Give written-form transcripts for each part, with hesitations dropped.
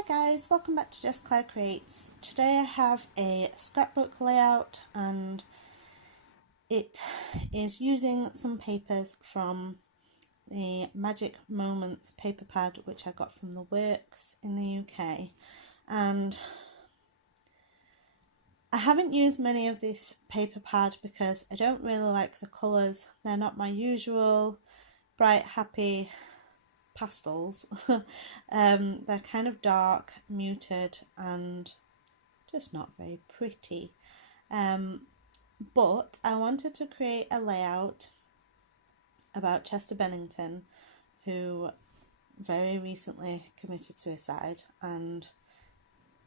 Hi guys, welcome back to Jess Creates. Today I have a scrapbook layout and it is using some papers from the Magic Moments paper pad which I got from the Works in the UK, and I haven't used many of this paper pad because I don't really like the colours. They're not my usual bright happy pastels. They're kind of dark, muted, and just not very pretty. But I wanted to create a layout about Chester Bennington, who very recently committed suicide, and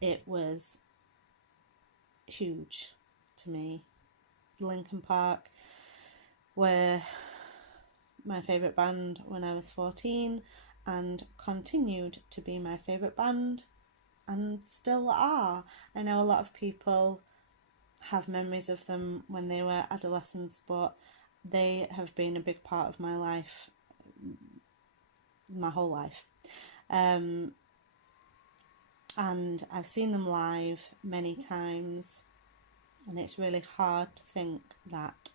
it was huge to me. Linkin Park were my favourite band when I was 14 and continued to be my favourite band and still are. I know a lot of people have memories of them when they were adolescents, but they have been a big part of my life, my whole life. And I've seen them live many times, and it's really hard to think that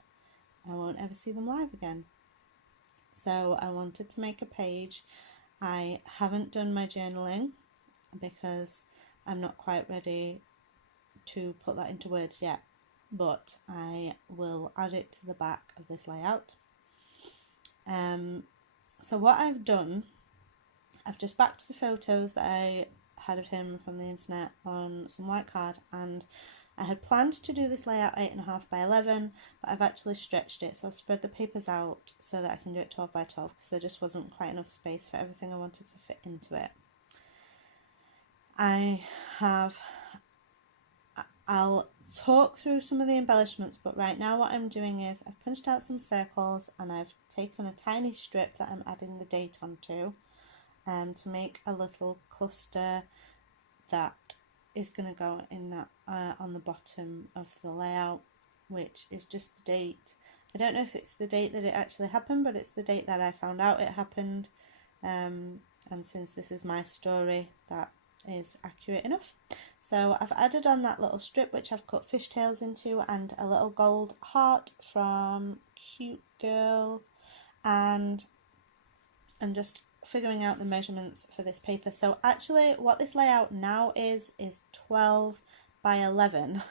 I won't ever see them live again. So I wanted to make a page. I haven't done my journaling because I'm not quite ready to put that into words yet, but I will add it to the back of this layout. So what I've done, I've just backed the photos that I had of him from the internet on some white card, and I had planned to do this layout 8.5 by 11, but I've actually stretched it, so I've spread the papers out so that I can do it 12 by 12 because there just wasn't quite enough space for everything I wanted to fit into it. I'll talk through some of the embellishments, but right now what I'm doing is I've punched out some circles and I've taken a tiny strip that I'm adding the date onto to make a little cluster that is going to go in that on the bottom of the layout, which is just the date. I don't know if it's the date that it actually happened, but it's the date that I found out it happened, and since this is my story, that is accurate enough. So I've added on that little strip which I've cut fishtails into, and a little gold heart from Cute Girl, and I'm just figuring out the measurements for this paper. So actually what this layout now is 12 by 11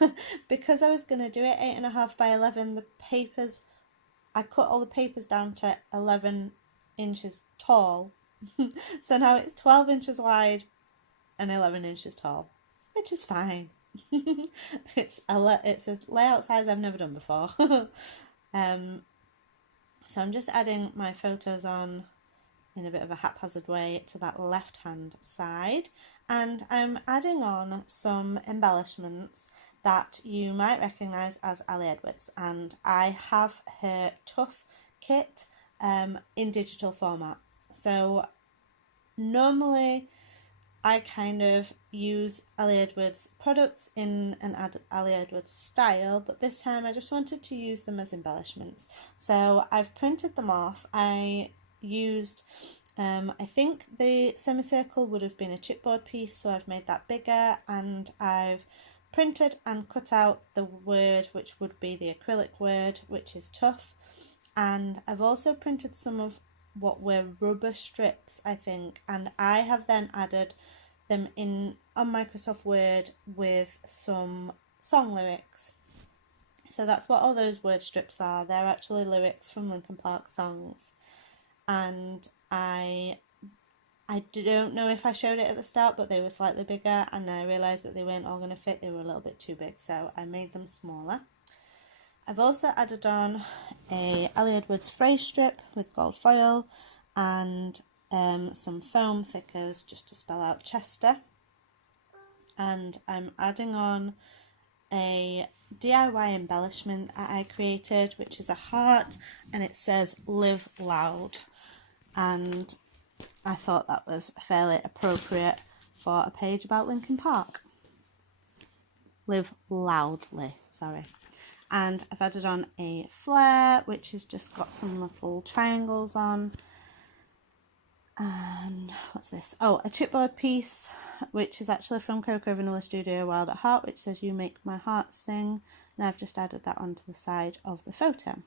because I was going to do it 8.5 by 11. The papers, I cut all the papers down to 11 inches tall so now it's 12 inches wide and 11 inches tall, which is fine. It's a layout size I've never done before. So I'm just adding my photos on in a bit of a haphazard way to that left hand side, and I'm adding on some embellishments that you might recognise as Ali Edwards, and I have her Tough kit in digital format. So normally I kind of use Ali Edwards products in an Ali Edwards style, but this time I just wanted to use them as embellishments. So I've printed them off. I used, I think the semicircle would have been a chipboard piece, so I've made that bigger, and I've printed and cut out the word which would be the acrylic word, which is tough, and I've also printed some of what were rubber strips, I think, and I have then added them in on Microsoft Word with some song lyrics. So that's what all those word strips are. They're actually lyrics from Linkin Park songs, and I don't know if I showed it at the start, but they were slightly bigger, and I realised that they weren't all going to fit. They were a little bit too big, so I made them smaller. I've also added on a Ali Edwards phrase strip with gold foil and some foam thickers just to spell out Chester. And I'm adding on a DIY embellishment that I created, which is a heart, and it says "Live Loud." And I thought that was fairly appropriate for a page about Linkin Park. Live loudly, sorry. And I've added on a flare, which has just got some little triangles on. And what's this? Oh, a chipboard piece, which is actually from Coco Vanilla Studio Wild at Heart, which says "You Make My Heart Sing," and I've just added that onto the side of the photo.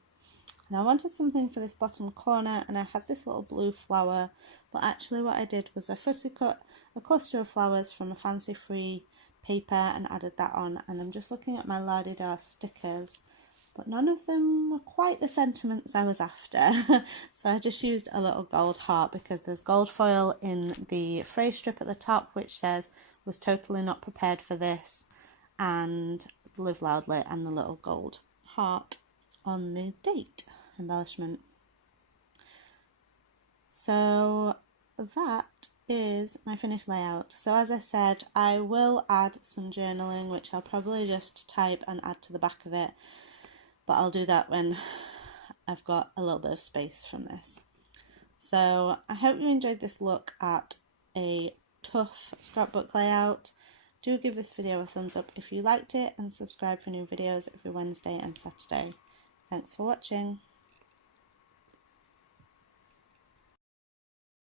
And I wanted something for this bottom corner, and I had this little blue flower, but actually what I did was I fussy cut a cluster of flowers from a fancy free paper and added that on. And I'm just looking at my La-di-da stickers, but none of them were quite the sentiments I was after. So I just used a little gold heart because there's gold foil in the phrase strip at the top which says "Was totally not prepared for this," and "Live loudly," and the little gold heart on the date embellishment. So that is my finished layout. So as I said, I will add some journaling, which I'll probably just type and add to the back of it, but I'll do that when I've got a little bit of space from this. So I hope you enjoyed this look at a tough scrapbook layout. Do give this video a thumbs up if you liked it, and subscribe for new videos every Wednesday and Saturday. Thanks for watching.